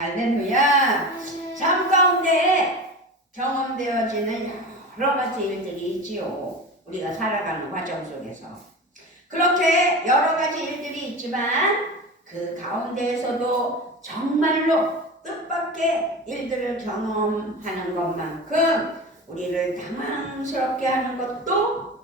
할렐루야. 삶 가운데 경험되어지는 여러 가지 일들이 있지요. 우리가 살아가는 과정 속에서 그렇게 여러 가지 일들이 있지만 그 가운데에서도 정말로 뜻밖의 일들을 경험하는 것만큼 우리를 당황스럽게 하는 것도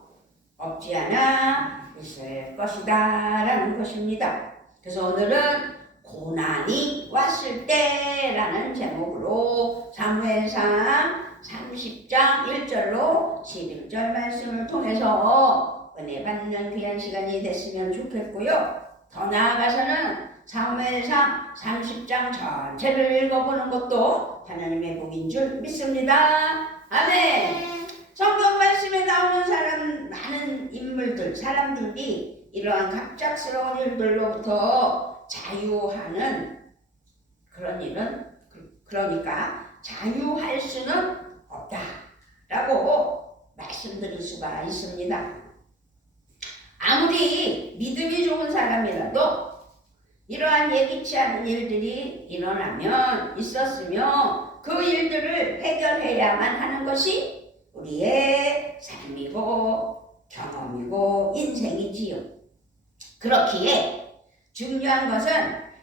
없지 않아 있을 것이다 라는 것입니다. 그래서 오늘은 고난이 왔을 때라는 제목으로 사무엘상 30장 1절로 11절 말씀을 통해서 은혜 받는 귀한 시간이 됐으면 좋겠고요. 더 나아가서는 사무엘상 30장 전체를 읽어보는 것도 하나님의 복인 줄 믿습니다. 아멘. 성경 말씀에 나오는 많은 인물들, 사람들이 이러한 갑작스러운 일들로부터 자유하는 그런 일은 그러니까 자유할 수는 없다라고 말씀드릴 수가 있습니다. 아무리 믿음이 좋은 사람이라도 이러한 예기치 않은 일들이 있었으며 그 일들을 해결해야만 하는 것이 우리의 삶이고 경험이고 인생이지요. 그렇기에 중요한 것은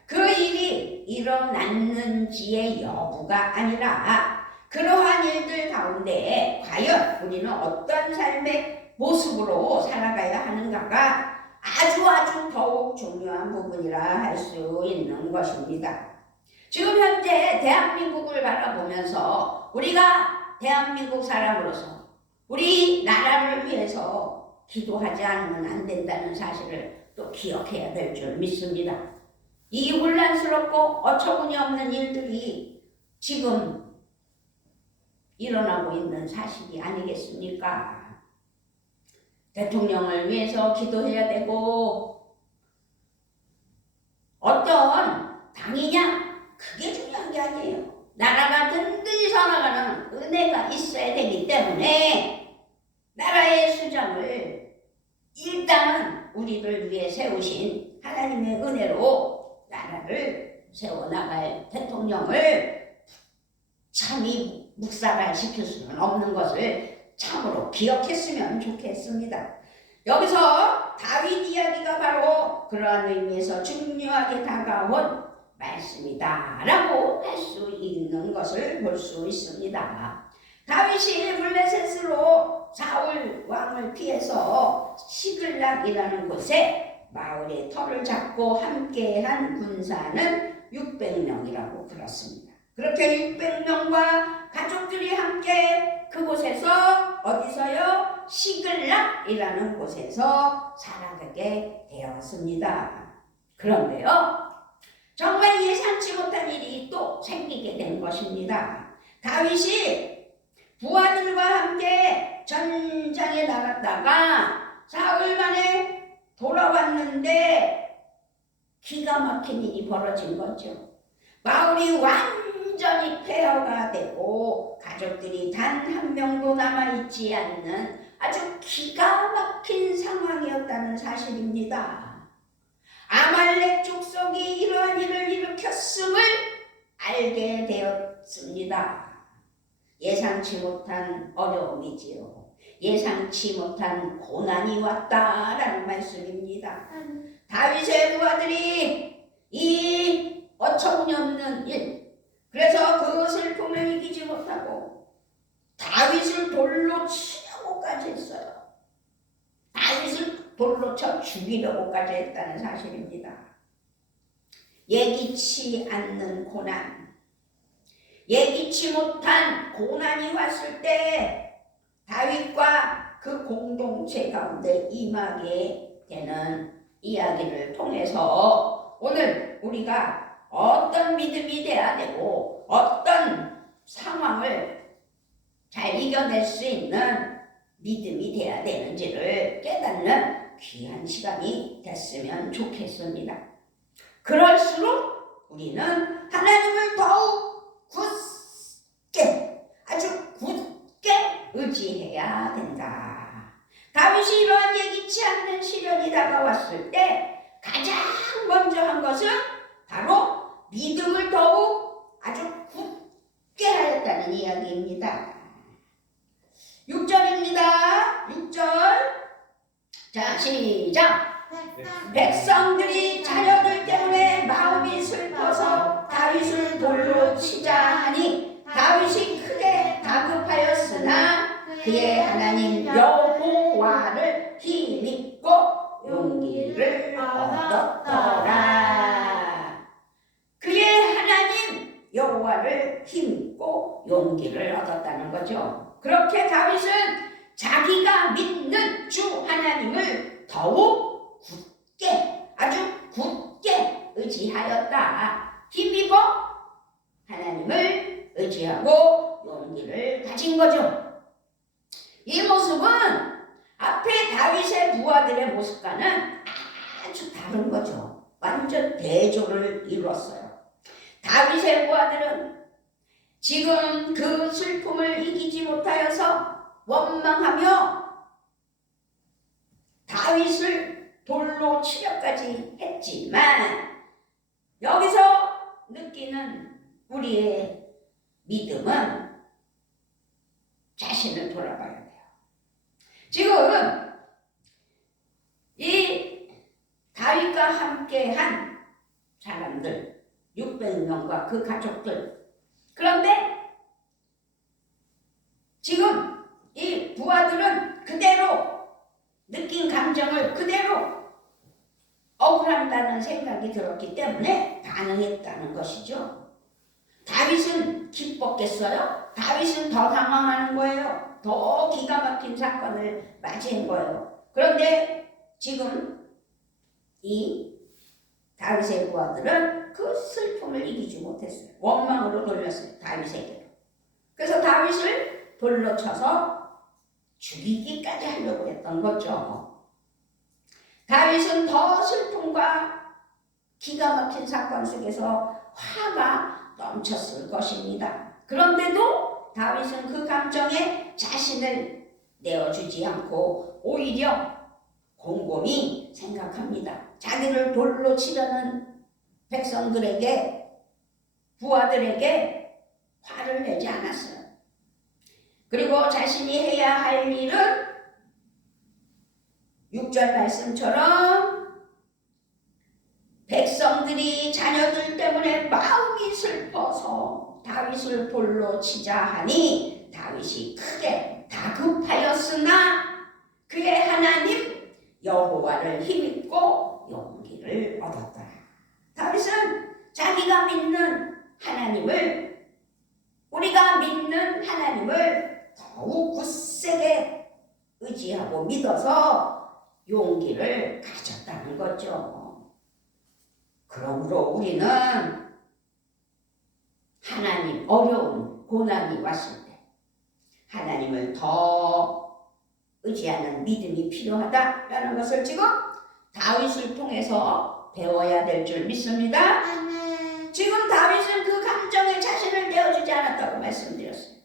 그 일이 일어났는지의 여부가 아니라 그러한 일들 가운데 과연 우리는 어떤 삶의 모습으로 살아가야 하는가가 아주 더욱 중요한 부분이라 할 수 있는 것입니다. 지금 현재 대한민국을 바라보면서 우리가 대한민국 사람으로서 우리 나라를 위해서 기도하지 않으면 안 된다는 사실을 또 기억해야 될 줄 믿습니다. 이 혼란스럽고 어처구니 없는 일들이 지금 일어나고 있는 사실이 아니겠습니까? 대통령을 위해서 기도해야 되고 어떤 당이냐 그게 중요한 게 아니에요. 나라가 든든히 살아가는 은혜가 있어야 되기 때문에 나라의 수장을 일단은 우리를 위해 세우신 하나님의 은혜로 나라를 세워나갈 대통령을 참이 묵살시킬 수는 없는 것을 참으로 기억했으면 좋겠습니다. 여기서 다윗 이야기가 바로 그러한 의미에서 중요하게 다가온 말씀이다 라고 할 수 있는 것을 볼 수 있습니다. 다윗이 블레셋으로 사울 왕을 피해서 시글락이라는 곳에 마을의 터를 잡고 함께한 군사는 600명이라고 그렇습니다. 그렇게 600명과 가족들이 함께 그곳에서 어디서요? 시글락이라는 곳에서 살아가게 되었습니다. 그런데요, 정말 예상치 못한 일이 또 생기게 된 것입니다. 다윗이 부하들과 함께 전장에 나갔다가 사흘 만에 돌아왔는데 기가 막힌 일이 벌어진 거죠. 마을이 완전히 폐허가 되고 가족들이 단 한 명도 남아있지 않는 아주 기가 막힌 상황이었다는 사실입니다. 아말렉 족속이 이러한 일을 일으켰음을 알게 되었습니다. 예상치 못한 어려움이지요. 예상치 못한 고난이 왔다라는 말씀입니다. 다윗의 부하들이 이 어처구니 없는 일, 그래서 그 슬픔을 이기지 못하고 다윗을 돌로 치려고까지 했어요. 다윗을 돌로 쳐 죽이려고까지 했다는 사실입니다. 예기치 않는 고난, 예기치 못한 고난이 왔을 때 다윗과 그 공동체 가운데 임하게 되는 이야기를 통해서 오늘 우리가 어떤 믿음이 돼야 되고 어떤 상황을 잘 이겨낼 수 있는 믿음이 돼야 되는지를 깨닫는 귀한 시간이 됐으면 좋겠습니다. 그럴수록 우리는 하나님을 더욱 아주 굳게 의지해야 된다. 다윗이 이러한 예기치 않는 시련이 다가왔을 때 가장 먼저 한 것은 바로 믿음을 더욱 하는 이야기입니다. 6절입니다. 6절. 자, 시작. 백성들이 자녀들 때문에 마음이 슬퍼서 다윗을 돌로 치자 하니 다윗이 크게 다급하였으나 그의 하나님 여호와를 힘입고 용기를 얻었더라. 그의 하나님 여호와를 힘입고 용기를 얻었다는 거죠. 그렇게 다윗은 자기가 믿는 주 하나님을 더욱 굳게, 아주 굳게 의지하였다. 힘입어 하나님을 의지하고 용기를 가진 거죠. 이 모습은 앞에 다윗의 부하들의 모습과는 아주 다른 거죠. 완전 대조를 이루었어요. 다윗의 부하들은 지금 그 슬픔을 이기지 못하여서 원망하며 다윗을 돌로 치려까지 했지만 여기서 느끼는 우리의 믿음은 자신을 돌아봐야 돼요. 지금 이 다윗과 함께한 사람들 600명과 그 가족들, 그런데 지금 이 부하들은 그대로 느낀 감정을 그대로 억울한다는 생각이 들었기 때문에 반응했다는 것이죠. 다윗은 기뻤겠어요? 다윗은 더 당황하는 거예요. 더 기가 막힌 사건을 맞이한 거예요. 그런데 지금 이 다윗의 부하들은 그 슬픔을 이기지 못했어요. 원망으로 돌렸어요. 다윗에게로. 그래서 다윗을 돌로 쳐서 죽이기까지 하려고 했던 거죠. 다윗은 더 슬픔과 기가 막힌 사건 속에서 화가 넘쳤을 것입니다. 그런데도 다윗은 그 감정에 자신을 내어주지 않고 오히려 곰곰이 생각합니다. 자기를 돌로 치려는 백성들에게, 부하들에게 화를 내지 않았어요. 그리고 자신이 해야 할 일은 6절 말씀처럼 백성들이 자녀들 때문에 마음이 슬퍼서 다윗을 돌로 치자 하니 다윗이 크게 다급하였으나 그의 하나님 여호와를 힘입고 용기를 얻었더라. 다윗은 자기가 믿는 하나님을, 우리가 믿는 하나님을 더욱 굳세게 의지하고 믿어서 용기를 가졌다는 거죠. 그러므로 우리는 하나님, 어려운 고난이 왔을 때 하나님을 더 의지하는 믿음이 필요하다라는 것을 지금 다윗을 통해서 배워야 될 줄 믿습니다. 지금 다윗은 그 감정에 자신을 내어주지 않았다고 말씀드렸어요.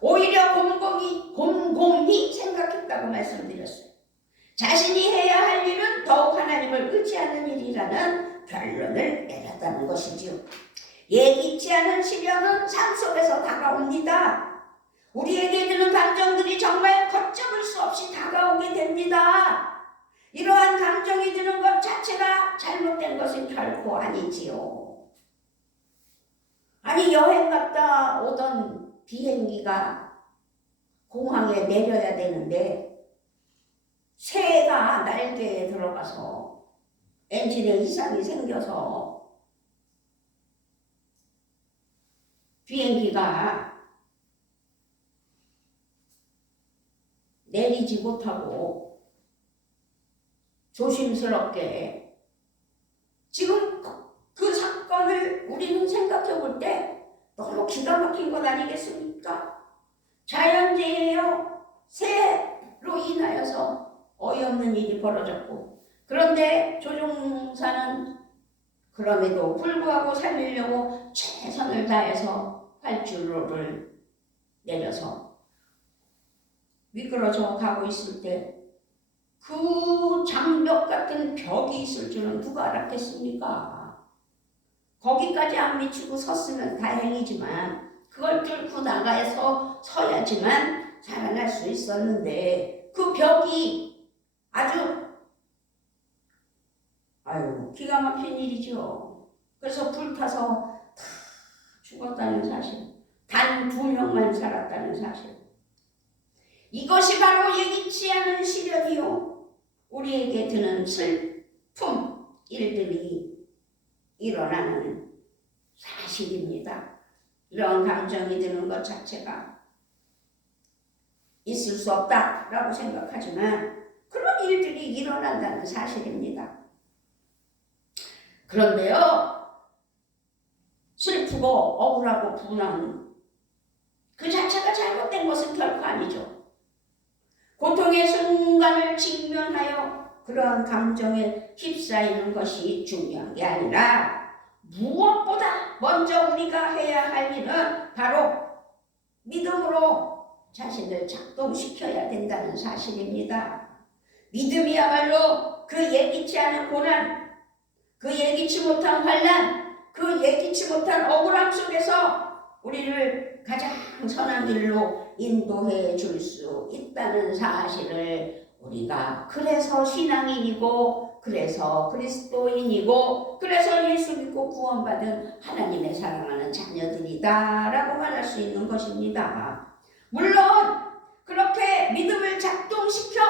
오히려 곰곰이 생각했다고 말씀드렸어요. 자신이 해야 할 일은 더욱 하나님을 의지하는 일이라는 결론을 내렸다는 것이지요. 예기치 않은 시련은 삶 속에서 다가옵니다. 우리에게 드는 감정들이 정말 걷잡을 수 없이 다가오게 됩니다. 이러한 감정이 드는 것 자체가 잘못된 것은 결코 아니지요. 아니, 여행 갔다 오던 비행기가 공항에 내려야 되는데 새가 날개에 들어가서 엔진에 이상이 생겨서 비행기가 내리지 못하고 조심스럽게, 지금 그 사건을 우리는 생각해 볼 때 너무 기가 막힌 것 아니겠습니까? 자연재해요. 새로 인하여서 어이없는 일이 벌어졌고, 그런데 조종사는 그럼에도 불구하고 살리려고 최선을 다해서 활주로를 내려서 미끄러져 가고 있을 때 그 장벽 같은 벽이 있을 줄은 누가 알았겠습니까? 거기까지 안 미치고 섰으면 다행이지만 그걸 뚫고 나가서 서야지만 살아날 수 있었는데 그 벽이 아주 기가 막힌 일이죠. 그래서 불타서 다 죽었다는 사실, 단 2명만 살았다는 사실, 이것이 바로 예기치 않은 시련이요 우리에게 드는 슬픔 일들이 일어나는 사실입니다. 이런 감정이 드는 것 자체가 있을 수 없다라고 생각하지만 그런 일들이 일어난다는 사실입니다. 그런데요, 슬프고 억울하고 분한 그 자체가 잘못된 것은 결코 아니죠. 고통의 순간을 직면하여 그러한 감정에 휩싸이는 것이 중요한 게 아니라 무엇보다 먼저 우리가 해야 할 일은 바로 믿음으로 자신을 작동시켜야 된다는 사실입니다. 믿음이야말로 그 예기치 않은 고난, 그 예기치 못한 환난, 그 예기치 못한 억울함 속에서 우리를 가장 선한 길로 인도해 줄 수 있다는 사실을 우리가 그래서 신앙인이고 그래서 그리스도인이고 그래서 예수 믿고 구원받은 하나님의 사랑하는 자녀들이다 라고 말할 수 있는 것입니다. 물론 그렇게 믿음을 작동시켜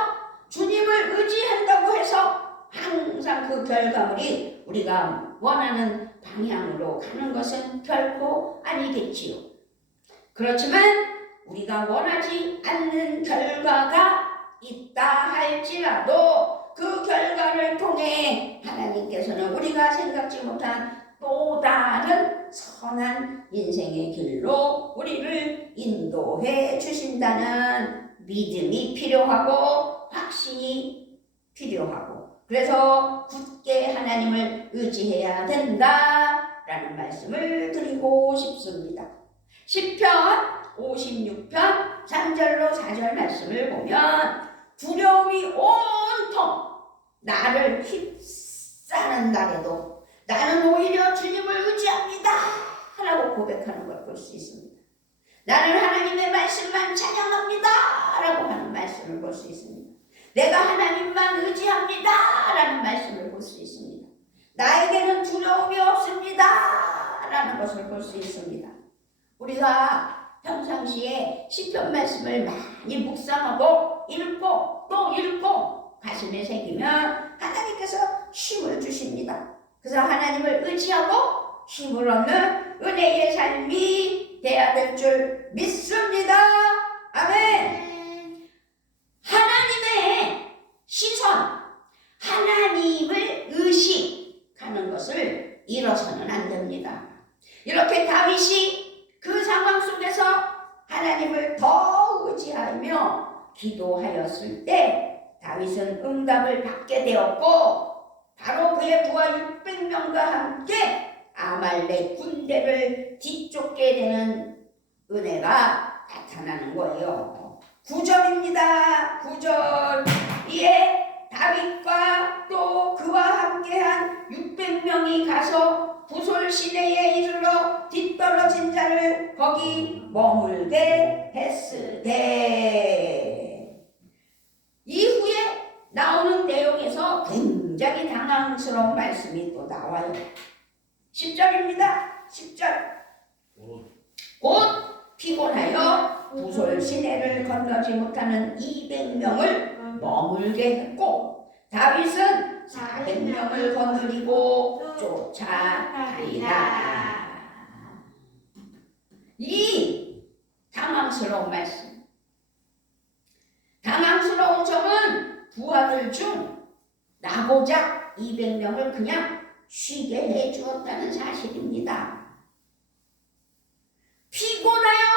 주님을 의지한다고 해서 항상 그 결과물이 우리가 원하는 방향으로 가는 것은 결코 아니겠지요. 그렇지만 우리가 원하지 않는 결과가 있다 할지라도 그 결과를 통해 하나님께서는 우리가 생각지 못한 또 다른 선한 인생의 길로 우리를 인도해 주신다는 믿음이 필요하고 확신이 필요하고 그래서 굳게 하나님을 의지해야 된다라는 말씀을 드리고 싶습니다. 시편 56편 3절로 4절 말씀을 보면 두려움이 온통 나를 휩싸는 날에도 나는 오히려 주님을 의지합니다 라고 고백하는 걸 볼 수 있습니다. 나는 하나님의 말씀만 찬양합니다 라고 하는 말씀을 볼 수 있습니다. 내가 하나님만 의지합니다 라는 말씀을 볼 수 있습니다. 나에게는 두려움이 없습니다 라는 것을 볼 수 있습니다. 우리가 평상시에 시편 말씀을 많이 묵상하고 읽고 또 읽고 가슴에 새기면 하나님께서 힘을 주십니다. 그래서 하나님을 의지하고 힘을 얻는 은혜의 삶이 돼야 될 줄 믿습니다. 아멘. 하나님의 시선, 하나님을 의식하는 것을 잃어서는 안 됩니다. 이렇게 다윗이 그 상황 속에서 하나님을 더 의지하며 기도하였을 때 다윗은 응답을 받게 되었고 바로 그의 부하 600명과 함께 아말렉 군대를 뒤쫓게 되는 은혜가 나타나는 거예요. 9절입니다. 9절 이에 다윗과 또 그와 함께한 600명이 가서 부솔 시내에 이르러 뒤떨어진 자를 거기 머물게 했으되 이후에 나오는 내용에서 굉장히 당황스러운 말씀이 또 나와요. 10절입니다. 10절 곧 피곤하여 부솔 시내를 건너지 못하는 200명을 머물게 했고 다윗은 400명을 거느리고 쫓아다니라. 이 당황스러운 말씀, 당황스러운 점은 부하들 중 나고작 200명을 그냥 쉬게 해주었다는 사실입니다. 피곤하여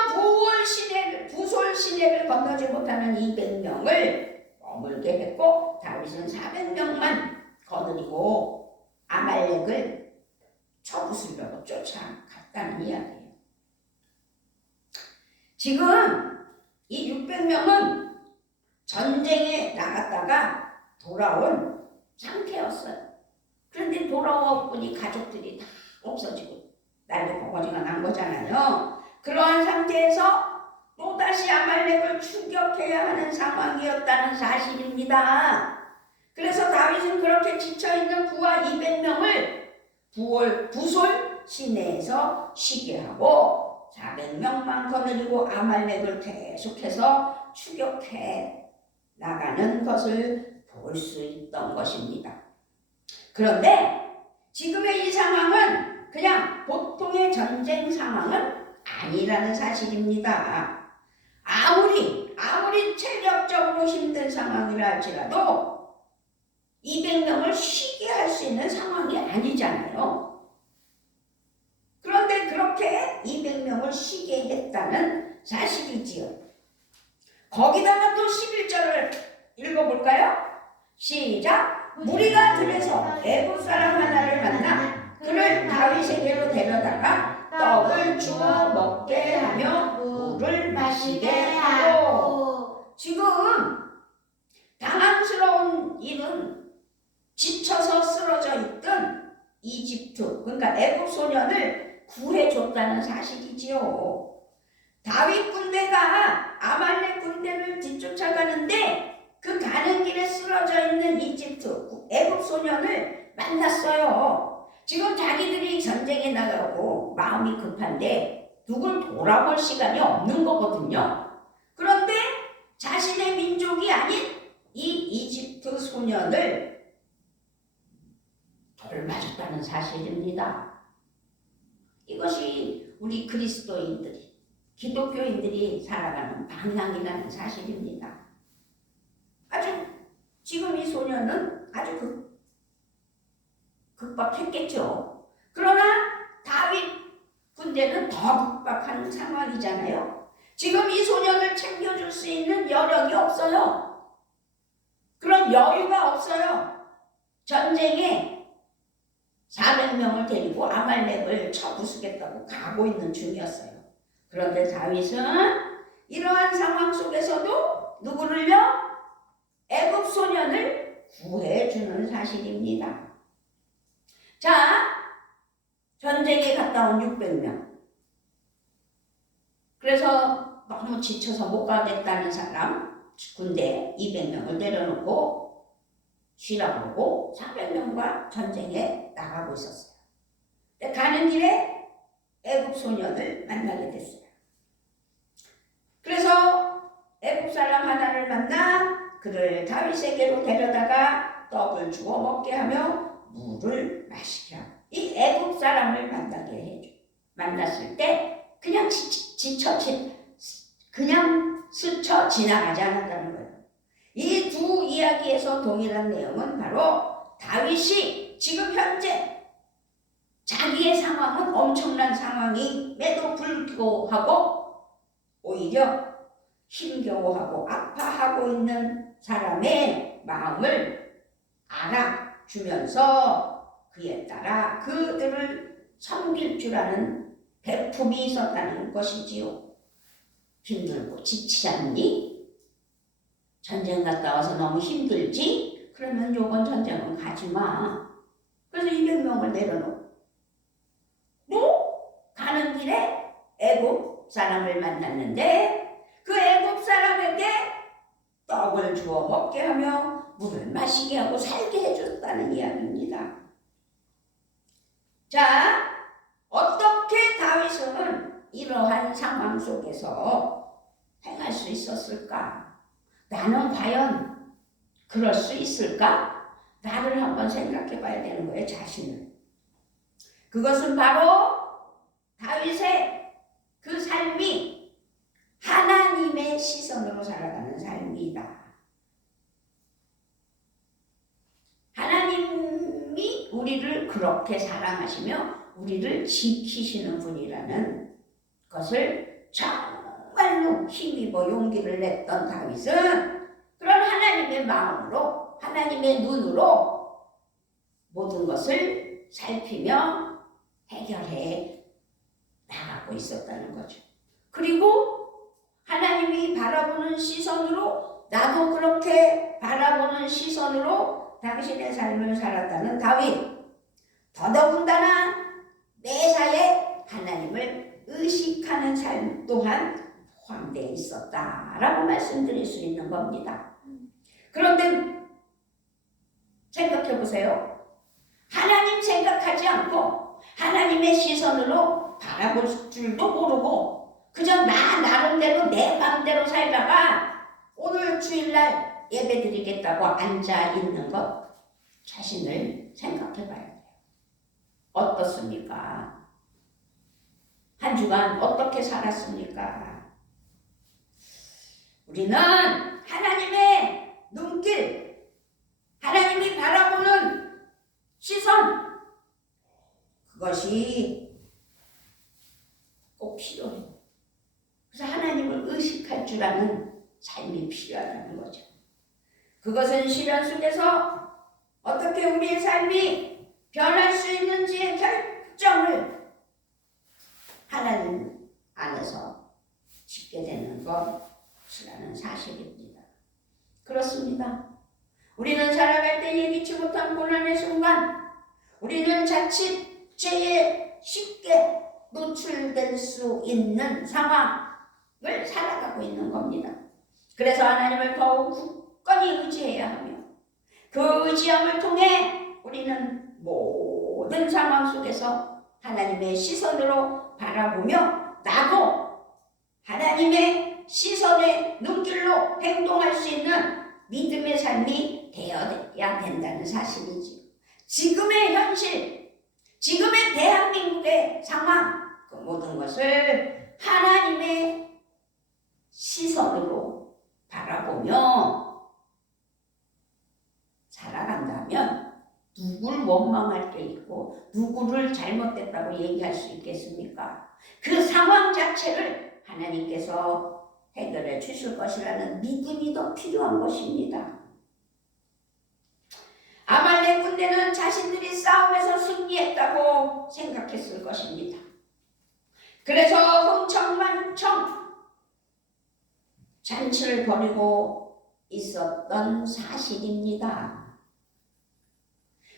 부솔 시내를 건너지 못하는 200명을 머물게 했고 다윗은 400명만 거느리고 아말렉을 쳐부수려고 쫓아갔다는 이야기예요. 지금 이 600명은 전쟁에 나갔다가 돌아온 상태였어요. 그런데 돌아와 보니 가족들이 다 없어지고 난리 버거지가 난 거잖아요. 그러한 다시 아말렉을 추격해야 하는 상황이었다는 사실입니다. 그래서 다윗은 그렇게 지쳐있는 부하 200명을 부솔 시내에서 쉬게 하고 400명만 거느리고 아말렉을 계속해서 추격해 나가는 것을 볼 수 있던 것입니다. 그런데 지금의 이 상황은 그냥 보통의 전쟁 상황은 아니라는 사실입니다. 아무리 체력적으로 힘든 상황이라 할지라도 200명을 쉬게 할 수 있는 상황이 아니잖아요. 그런데 그렇게 200명을 쉬게 했다는 사실이지요. 거기다가 또 11절을 읽어볼까요? 시작! 무리가 들에서 애굽 사람 하나를 만나 그를 다윗에게로 데려다가 떡을 주어 먹게 하며 물을 마시게 하고. 지금 당황스러운 일은 지쳐서 쓰러져 있던 이집트, 그러니까 애굽 소년을 구해줬다는 사실이지요. 다윗 군대가 아말렉 군대를 뒤쫓아가는데 그 가는 길에 쓰러져 있는 이집트 애굽 소년을 만났어요. 지금 자기들이 전쟁에 나가고 마음이 급한데 누굴 돌아볼 시간이 없는 거거든요. 그런데 자신의 민족이 아닌 이 이집트 소년을 돌봐줬다는 사실입니다. 이것이 우리 그리스도인들이, 기독교인들이 살아가는 방향이라는 사실입니다. 아주 지금 이 소년은 아주 극박했겠죠. 그러나 다윗 군대는 더 극박한 상황이잖아요. 지금 이 소년을 챙겨줄 수 있는 여력이 없어요. 그런 여유가 없어요. 전쟁에 400명을 데리고 아말렉을 쳐부수겠다고 가고 있는 중이었어요. 그런데 다윗은 이러한 상황 속에서도 누구를요? 애굽 소년을 구해주는 사실입니다. 자, 전쟁에 갔다 온 600명. 그래서 너무 지쳐서 못 가겠다는 사람, 군대 200명을 내려놓고 쉬라고 하고 400명과 전쟁에 나가고 있었어요. 가는 길에 애굽 소년을 만나게 됐어요. 그래서 애굽 사람 하나를 만나 그를 다윗에게로 데려다가 떡을 주어 먹게 하며 물을 마시게 하고. 이 애굽 사람을 만났을 때 그냥 그냥 스쳐 지나가지 않았다는 거예요. 이 두 이야기에서 동일한 내용은 바로 다윗이 지금 현재 자기의 상황은 엄청난 상황임에도 불구하고 오히려 힘겨워하고 아파하고 있는 사람의 마음을 알아주면서 그에 따라 그들을 섬길 줄 아는 배품이 있었다는 것이지요. 힘들고 지치지 않니? 전쟁 갔다 와서 너무 힘들지? 그러면 요번 전쟁은 가지마. 그래서 200명을 내려놓고 가는 길에 애굽 사람을 만났는데 그 애굽 사람에게 떡을 주어 먹게 하며 물을 마시게 하고 살게 해줬다는 이야기입니다. 자, 어떻게 다윗은 이러한 상황 속에서 행할 수 있었을까? 나는 과연 그럴 수 있을까? 나를 한번 생각해 봐야 되는 거예요, 자신을. 그것은 바로 다윗의 그 삶이 하나님의 시선으로 살아가는 삶이다. 하나님이 우리를 그렇게 사랑하시며 우리를 지키시는 분이라는 것을 정말로 힘입어 용기를 냈던 다윗은 그런 하나님의 마음으로, 하나님의 눈으로 모든 것을 살피며 해결해 나가고 있었다는 거죠. 그리고 하나님이 바라보는 시선으로, 나도 그렇게 바라보는 시선으로 당신의 삶을 살았다는 다윗. 더더군다나 매사에 하나님을 의식하는 삶 또한 포함되어 있었다라고 말씀드릴 수 있는 겁니다. 그런데 생각해 보세요. 하나님 생각하지 않고 하나님의 시선으로 바라볼 줄도 모르고 그저 나름대로 내 마음대로 살다가 오늘 주일날 예배드리겠다고 앉아 있는 것 자신을 생각해 봐야 돼요. 어떻습니까? 한 주간 어떻게 살았습니까? 우리는 하나님의 눈길, 하나님이 바라보는 시선, 그것이 꼭 필요해요. 그래서 하나님을 의식할 줄 아는 삶이 필요하다는 거죠. 그것은 시련 속에서 어떻게 우리의 삶이 변할 수 있는지의 결정을 하나님 안에서 짓게 되는 것이라는 사실입니다. 그렇습니다. 우리는 살아갈 때 예기치 못한 고난의 순간, 우리는 자칫 죄에 쉽게 노출될 수 있는 상황을 살아가고 있는 겁니다. 그래서 하나님을 더욱 굳건히 의지해야 하며 그 의지함을 통해 우리는 모든 상황 속에서 하나님의 시선으로 바라보며 나도 하나님의 시선의 눈길로 행동할 수 있는 믿음의 삶이 되어야 된다는 사실이지. 지금의 현실, 지금의 대한민국의 상황, 그 모든 것을 하나님의 시선으로 바라보며 살아간다면 누굴 원망할 게 있고 누구를 잘못됐다고 얘기할 수 있겠습니까? 그 상황 자체를 하나님께서 해결해 주실 것이라는 믿음이 더 필요한 것입니다. 아말렉 군대는 자신들이 싸움에서 승리했다고 생각했을 것입니다. 그래서 흥청망청 잔치를 벌이고 있었던 사실입니다.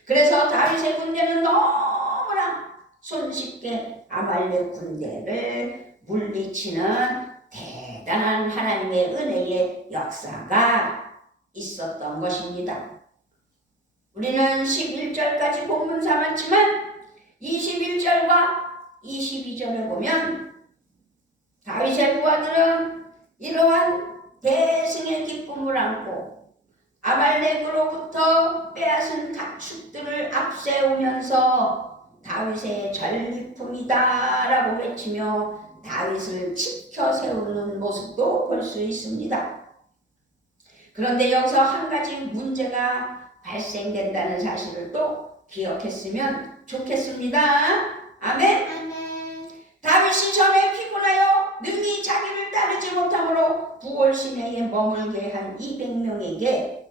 그래서 다윗의 군대는 너무나 손쉽게 아말렉 군대를 물리치는 대단한 하나님의 은혜의 역사가 있었던 것입니다. 우리는 11절까지 본문 삼았지만 21절과 22절에 보면 다윗의 부하들은 이러한 대승의 기쁨을 안고 아말렉으로부터 빼앗은 가축들을 앞세우면서 다윗의 전리품이다 라고 외치며 다윗을 지켜 세우는 모습도 볼 수 있습니다. 그런데 여기서 한 가지 문제가 발생된다는 사실을 또 기억했으면 좋겠습니다. 아멘. 아멘. 다윗이 전에 피곤하여 능히 자기를 따르지 못함으로 부골 시내에 머물게 한 200명에게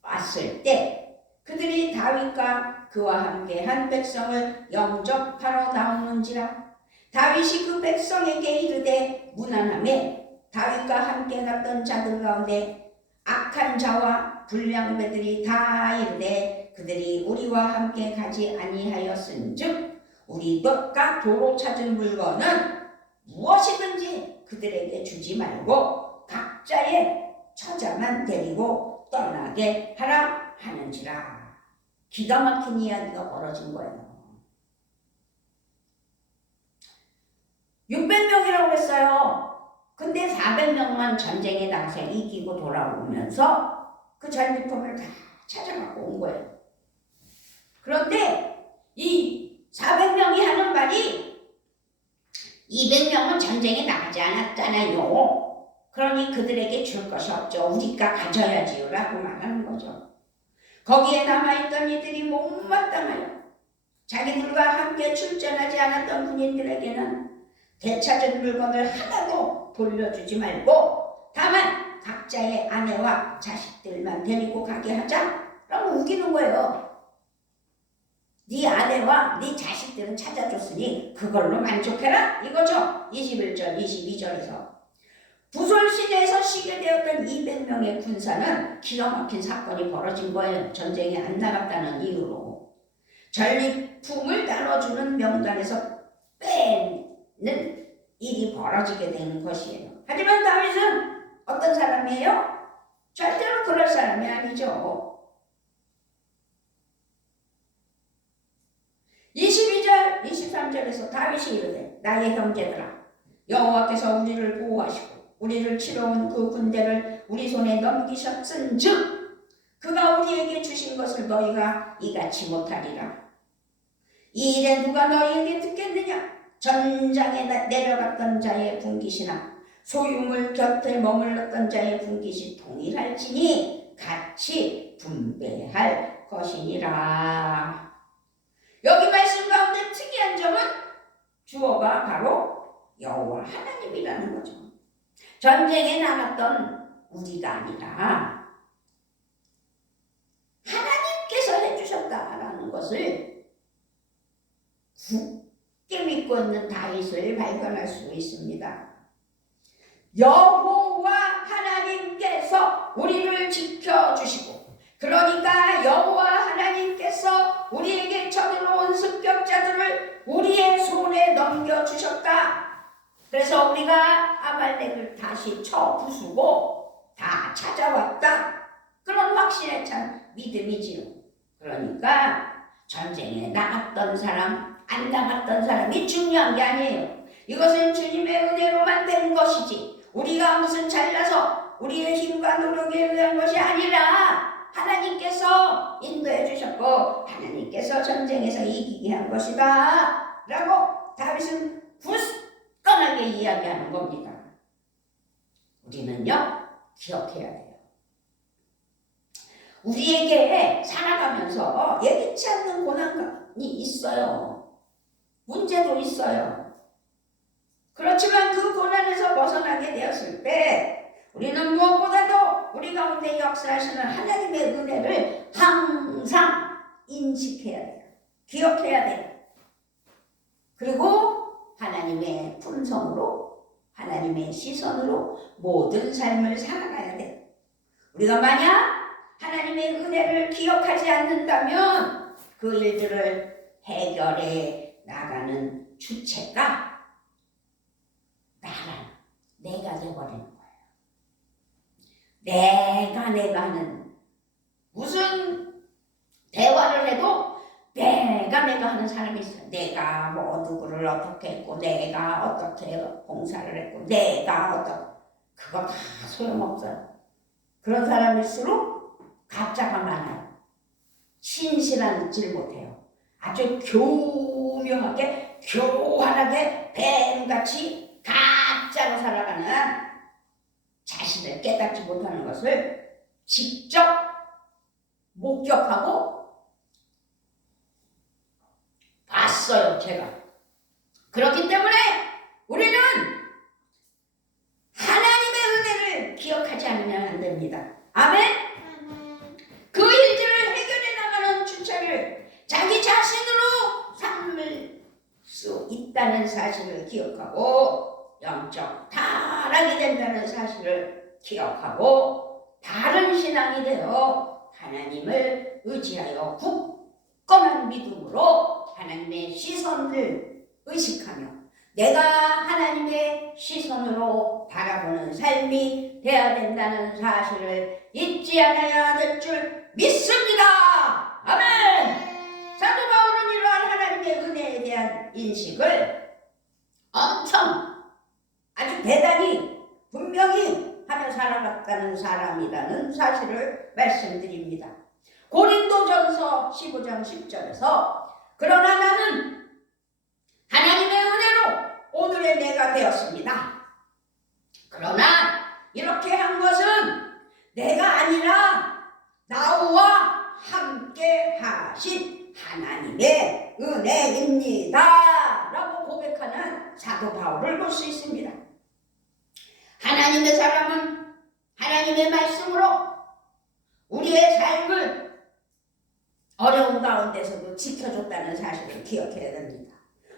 왔을 때 그들이 다윗과 그와 함께 한 백성을 영접하러 나오는지라 다윗이 그 백성에게 이르되 무난하매 다윗과 함께 갔던 자들 가운데 악한 자와 불량배들이 다 이르되 그들이 우리와 함께 가지 아니하였은즉 우리가 도로 찾은 물건은 무엇이든지 그들에게 주지 말고 각자의 처자만 데리고 떠나게 하라 하는지라. 기가 막힌 이야기가 벌어진 거예요. 600명이라고 했어요. 근데 400명만 전쟁에 나가서 이기고 돌아오면서 그 전리품을 다 찾아갖고 온 거예요. 그런데 이 400명이 하는 말이 200명은 전쟁에 나가지 않았잖아요. 그러니 그들에게 줄 것이 없죠. 우리가 가져야지요 라고 말하는 거죠. 거기에 남아있던 이들이 못마땅하여 자기들과 함께 출전하지 않았던 군인들에게는 되찾은 물건을 하나도 돌려주지 말고 다만 각자의 아내와 자식들만 데리고 가게 하자라고 우기는 거예요. 네 아내와 네 자식들은 찾아줬으니 그걸로 만족해라 이거죠. 21절 22절에서 부솔 시내에서 쉬게 되었던 200명의 군사는 기가 막힌 사건이 벌어진 거예요. 전쟁에 안 나갔다는 이유로 전리품을 나눠주는 명단에서 빼는 일이 벌어지게 된 것이에요. 하지만 다윗은 어떤 사람이에요? 절대로 그럴 사람이 아니죠. 22절, 23절에서 다윗이 이르되 나의 형제들아 여호와께서 우리를 보호하시고 우리를 치러 온 그 군대를 우리 손에 넘기셨은즉 그가 우리에게 주신 것을 너희가 이같이 못하리라. 이 일에 누가 너희에게 듣겠느냐? 전장에 내려갔던 자의 분깃이나 소유물 곁에 머물렀던 자의 분깃이 동일할지니 같이 분배할 것이니라. 여기 말씀 가운데 특이한 점은 주어가 바로 여호와 하나님이라는 거죠. 전쟁에 나갔던 우리가 아니라 하나님께서 해주셨다라는 것을 굳게 믿고 있는 다윗을 발견할 수 있습니다. 여호와 하나님께서 우리를 지켜주시고, 그러니까 여호와 하나님께서 우리에게 쳐들어온 습격자들을 우리의 손에 넘겨주셨다. 그래서 우리가 아말렉을 다시 쳐 부수고 다 찾아왔다. 그런 확신에 찬 믿음이지요. 그러니까 전쟁에 나갔던 사람, 안 나갔던 사람이 중요한 게 아니에요. 이것은 주님의 은혜로만 된 것이지 우리가 무슨 잘나서 우리의 힘과 노력에 의한 것이 아니라 하나님께서 인도해 주셨고 하나님께서 전쟁에서 이기게 한 것이다 라고 다윗은 굳건하게 이야기하는 겁니다. 우리는요 기억해야 돼요. 우리에게 살아가면서 예기치 않는 고난이 있어요. 문제도 있어요. 그렇지만 그 고난에서 벗어나게 되었을 때 우리는 무엇보다도 우리 가운데 역사하시는 하나님의 은혜를 항상 인식해야 돼요. 기억해야 돼요. 그리고 하나님의 품성으로, 하나님의 시선으로 모든 삶을 살아가야 돼요. 우리가 만약 하나님의 은혜를 기억하지 않는다면 그 일들을 해결해 나가는 주체가 내가 되어버리는 거예요. 내가 하는 무슨 대화를 해도 내가 하는 사람이 있어요. 내가 뭐 누구를 어떻게 했고 내가 어떻게 봉사를 했고 내가 그거 다 소용없어요. 그런 사람일수록 가짜가 많아요. 신실하지 못해요. 아주 교묘하게 교활하게 뱀같이 가짜로 살아가는 자신을 깨닫지 못하는 것을 직접 목격하고 봤어요, 제가. 그렇기 때문에 우리는 하나님의 은혜를 기억하지 않으면 안 됩니다. 아멘? 그 일들을 해결해 나가는 주체를 자기 자신으로 삼을 수 있다는 사실을 기억하고 영적 타락이 된다는 사실을 기억하고 바른 신앙이 되어 하나님을 의지하여 굳건한 믿음으로 하나님의 시선을 의식하며 내가 하나님의 시선으로 바라보는 삶이 되어야 된다는 사실을 잊지 않아야 될 줄 믿습니다. 아멘. 사도 바울은 이러한 하나님의 은혜에 대한 인식을 엄청 아주 대단히 분명히 하며 살아갔다는 사람이라는 사실을 말씀드립니다. 고린도전서 15장 10절에서 그러나 나는 하나님의 은혜로 오늘의 내가 되었습니다. 그러나 이렇게 한 것은 내가 아니라 나와 함께 하신 하나님의 은혜입니다 라고 고백하는 사도 바울을 볼 수 있습니다. 하나님의 사람은 하나님의 말씀으로 우리의 삶을 어려운 가운데서도 지켜줬다는 사실을 기억해야 됩니다.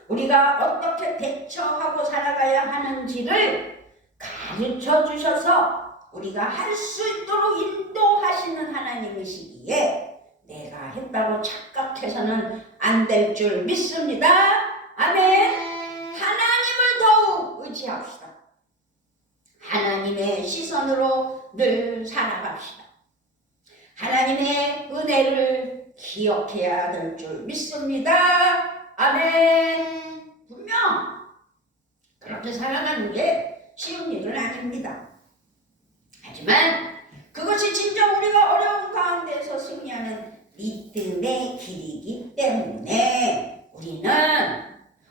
우리가 어떻게 대처하고 살아가야 하는지를 가르쳐 주셔서 우리가 할 수 있도록 인도하시는 하나님이시기에 내가 했다고 착각해서는 안 될 줄 믿습니다. 아멘. 하나님을 더욱 그렇게 합시다. 하나님의 시선으로 늘 살아갑시다. 하나님의 은혜를 기억해야 될 줄 믿습니다. 아멘. 분명 그렇게 살아가는 게 쉬운 일은 아닙니다. 하지만 그것이 진정 우리가 어려운 가운데서 승리하는 믿음의 길이기 때문에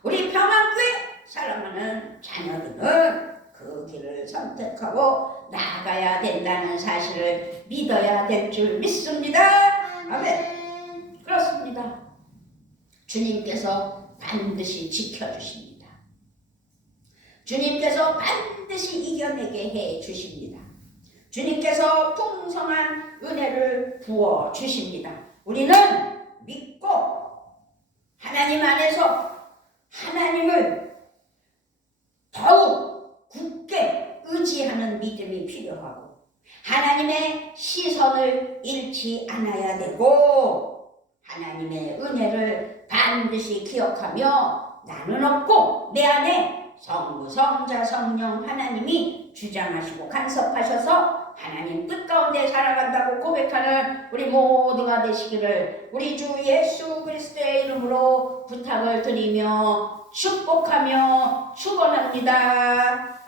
우리 평안교회 사랑하는 자녀들은 그 길을 선택하고 나아가야 된다는 사실을 믿어야 될 줄 믿습니다. 아멘. 그렇습니다. 주님께서 반드시 지켜주십니다. 주님께서 반드시 이겨내게 해 주십니다. 주님께서 풍성한 은혜를 부어 주십니다. 우리는 믿고 하나님 안에서 하나님을 더욱 굳게 의지하는 믿음이 필요하고 하나님의 시선을 잃지 않아야 되고 하나님의 은혜를 반드시 기억하며 나는 없고 내 안에 성부, 성자, 성령 하나님이 주장하시고 간섭하셔서 하나님 뜻 가운데 살아간다고 고백하는 우리 모두가 되시기를 우리 주 예수 그리스도의 이름으로 부탁을 드리며 축복하며 축원합니다.